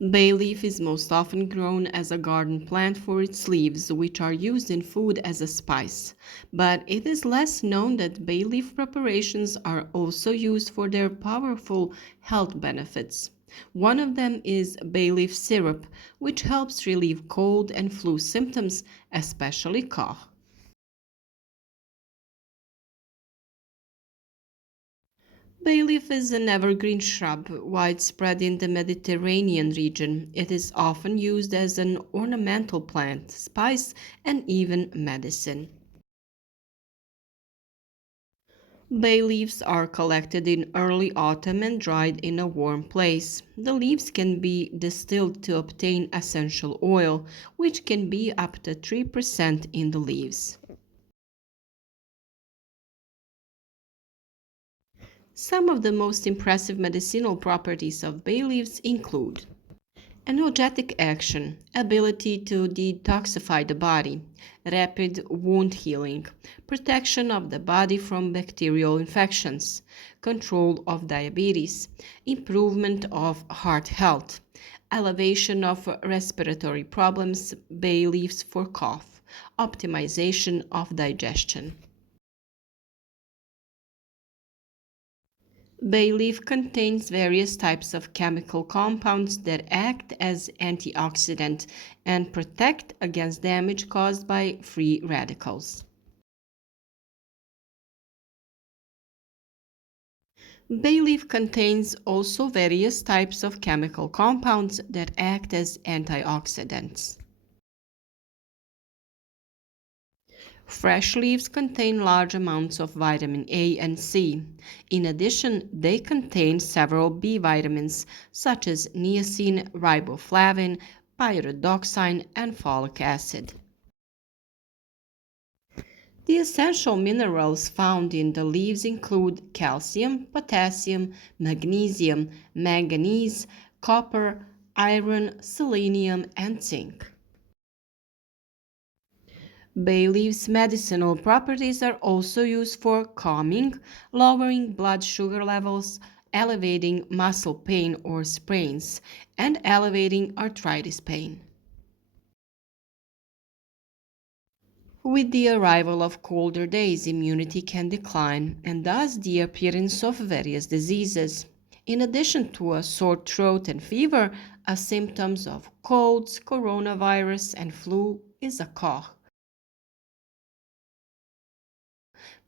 Bay leaf is most often grown as a garden plant for its leaves, which are used in food as a spice. But it is less known that bay leaf preparations are also used for their powerful health benefits. One of them is bay leaf syrup, which helps relieve cold and flu symptoms, especially cough. Bay leaf is an evergreen shrub widespread in the Mediterranean region. It is often used as an ornamental plant, spice, and even medicine. Bay leaves are collected in early autumn and dried in a warm place. The leaves can be distilled to obtain essential oil, which can be up to 3% in the leaves. Some of the most impressive medicinal properties of bay leaves include analgesic action, ability to detoxify the body, rapid wound healing, protection of the body from bacterial infections, control of diabetes, improvement of heart health, elevation of respiratory problems, bay leaves for cough, optimization of digestion. Bay leaf contains various types of chemical compounds that act as antioxidant and protect against damage caused by free radicals. Bay leaf contains also various types of chemical compounds that act as antioxidants. Fresh leaves contain large amounts of vitamin A and C. In addition, they contain several B vitamins such as niacin, riboflavin, pyridoxine, and folic acid. The essential minerals found in the leaves include calcium, potassium, magnesium, manganese, copper, iron, selenium, and zinc. Bay leaves' medicinal properties are also used for calming, lowering blood sugar levels, elevating muscle pain or sprains, and elevating arthritis pain. With the arrival of colder days, immunity can decline, and thus the appearance of various diseases. In addition to a sore throat and fever, a symptoms of colds, coronavirus, and flu is a cough.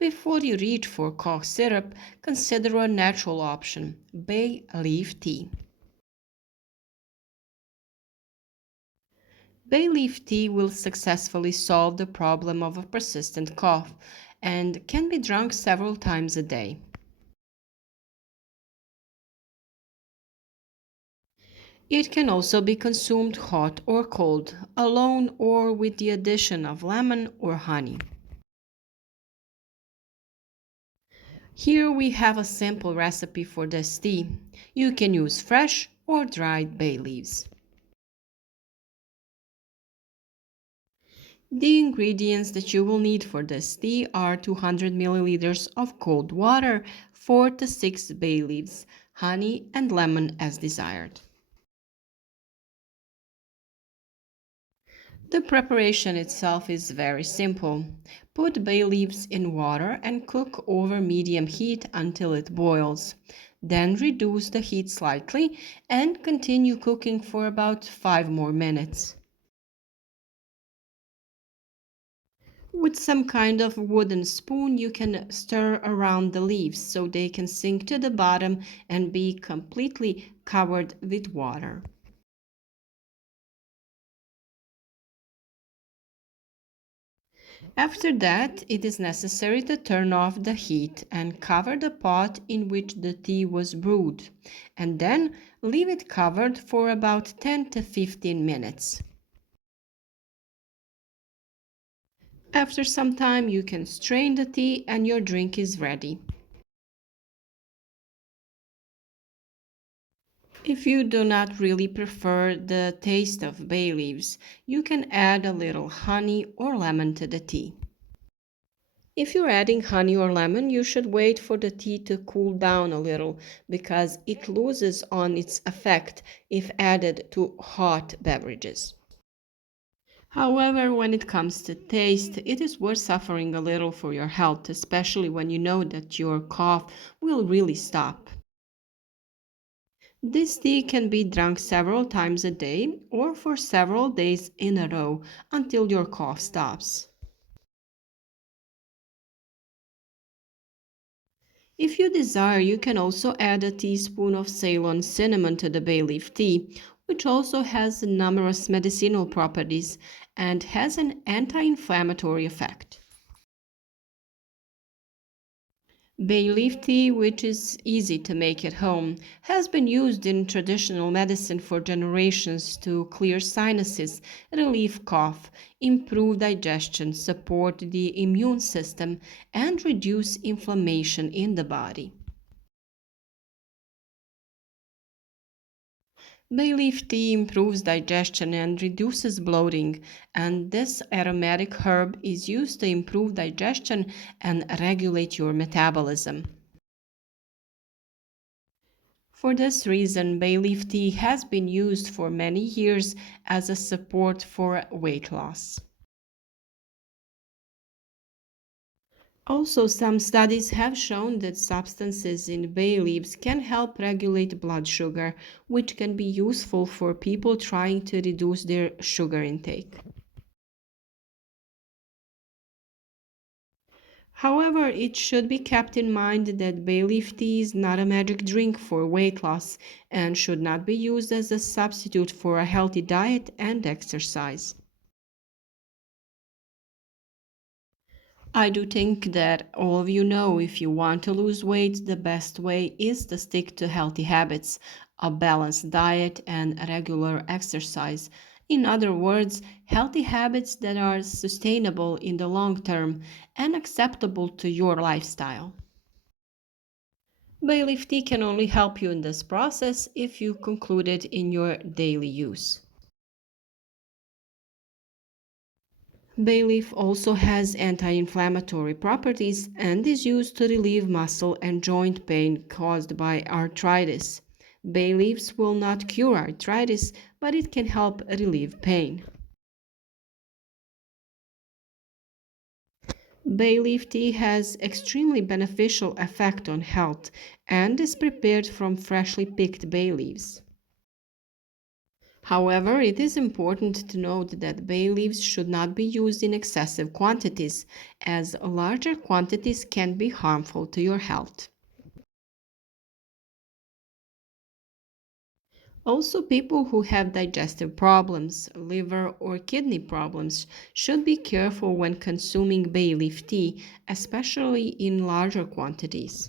Before you reach for cough syrup, consider a natural option, bay leaf tea. Bay leaf tea will successfully solve the problem of a persistent cough and can be drunk several times a day. It can also be consumed hot or cold, alone or with the addition of lemon or honey. Here we have a simple recipe for this tea. You can use fresh or dried bay leaves. The ingredients that you will need for this tea are 200 milliliters of cold water, 4 to 6 bay leaves, honey, and lemon as desired. The preparation itself is very simple. Put bay leaves in water and cook over medium heat until it boils. Then reduce the heat slightly and continue cooking for about 5 more minutes. With some kind of wooden spoon, you can stir around the leaves so they can sink to the bottom and be completely covered with water. After that, it is necessary to turn off the heat and cover the pot in which the tea was brewed, and then leave it covered for about 10 to 15 minutes. After some time, you can strain the tea and your drink is ready. If you do not really prefer the taste of bay leaves, you can add a little honey or lemon to the tea. If you're adding honey or lemon, you should wait for the tea to cool down a little because it loses on its effect if added to hot beverages. However, when it comes to taste, it is worth suffering a little for your health, especially when you know that your cough will really stop. This tea can be drunk several times a day or for several days in a row until your cough stops. If you desire, you can also add a teaspoon of Ceylon cinnamon to the bay leaf tea, which also has numerous medicinal properties and has an anti inflammatory effect. Bay leaf tea, which is easy to make at home, has been used in traditional medicine for generations to clear sinuses, relieve cough, improve digestion, support the immune system, and reduce inflammation in the body. Bay leaf tea improves digestion and reduces bloating, and this aromatic herb is used to improve digestion and regulate your metabolism. For this reason, bay leaf tea has been used for many years as a support for weight loss. Also, some studies have shown that substances in bay leaves can help regulate blood sugar, which can be useful for people trying to reduce their sugar intake. However, it should be kept in mind that bay leaf tea is not a magic drink for weight loss and should not be used as a substitute for a healthy diet and exercise. I do think that all of you know if you want to lose weight, the best way is to stick to healthy habits, a balanced diet, and regular exercise. In other words, healthy habits that are sustainable in the long term and acceptable to your lifestyle. Bay leaf tea can only help you in this process if you conclude it in your daily use. Bay leaf also has anti-inflammatory properties and is used to relieve muscle and joint pain caused by arthritis. Bay leaves will not cure arthritis, but it can help relieve pain. Bay leaf tea has extremely beneficial effect on health and is prepared from freshly picked bay leaves. However, it is important to note that bay leaves should not be used in excessive quantities, as larger quantities can be harmful to your health. Also, people who have digestive problems, liver or kidney problems, should be careful when consuming bay leaf tea, especially in larger quantities.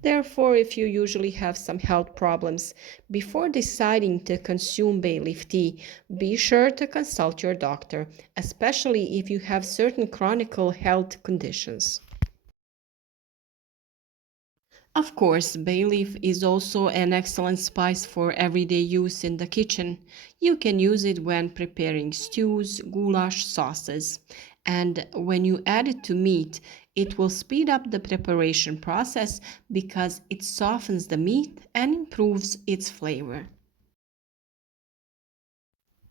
Therefore, if you usually have some health problems, before deciding to consume bay leaf tea, be sure to consult your doctor, especially if you have certain chronic health conditions. Of course, bay leaf is also an excellent spice for everyday use in the kitchen. You can use it when preparing stews, goulash, sauces, and when you add it to meat, it will speed up the preparation process because it softens the meat and improves its flavor.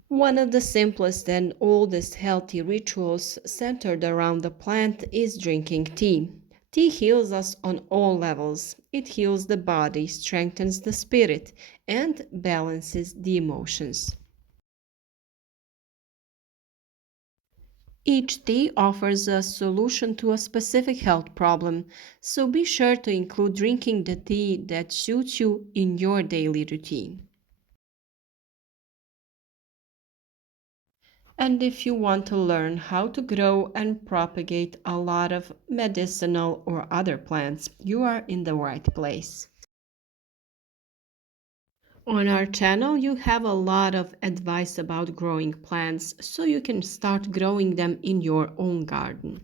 One of the simplest and oldest healthy rituals centered around the plant is drinking tea. Tea heals us on all levels. It heals the body, strengthens the spirit, and balances the emotions. Each tea offers a solution to a specific health problem, so be sure to include drinking the tea that suits you in your daily routine. And if you want to learn how to grow and propagate a lot of medicinal or other plants, you are in the right place. On our channel, you have a lot of advice about growing plants so you can start growing them in your own garden.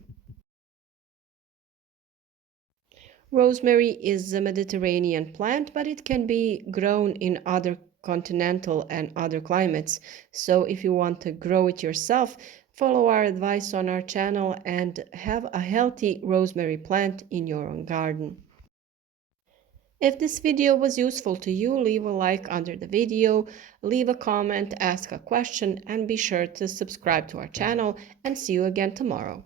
Rosemary is a Mediterranean plant, but it can be grown in other continental and other climates. So if you want to grow it yourself, follow our advice on our channel and have a healthy rosemary plant in your own garden. If this video was useful to you, leave a like under the video, leave a comment, ask a question, and be sure to subscribe to our channel, and see you again tomorrow.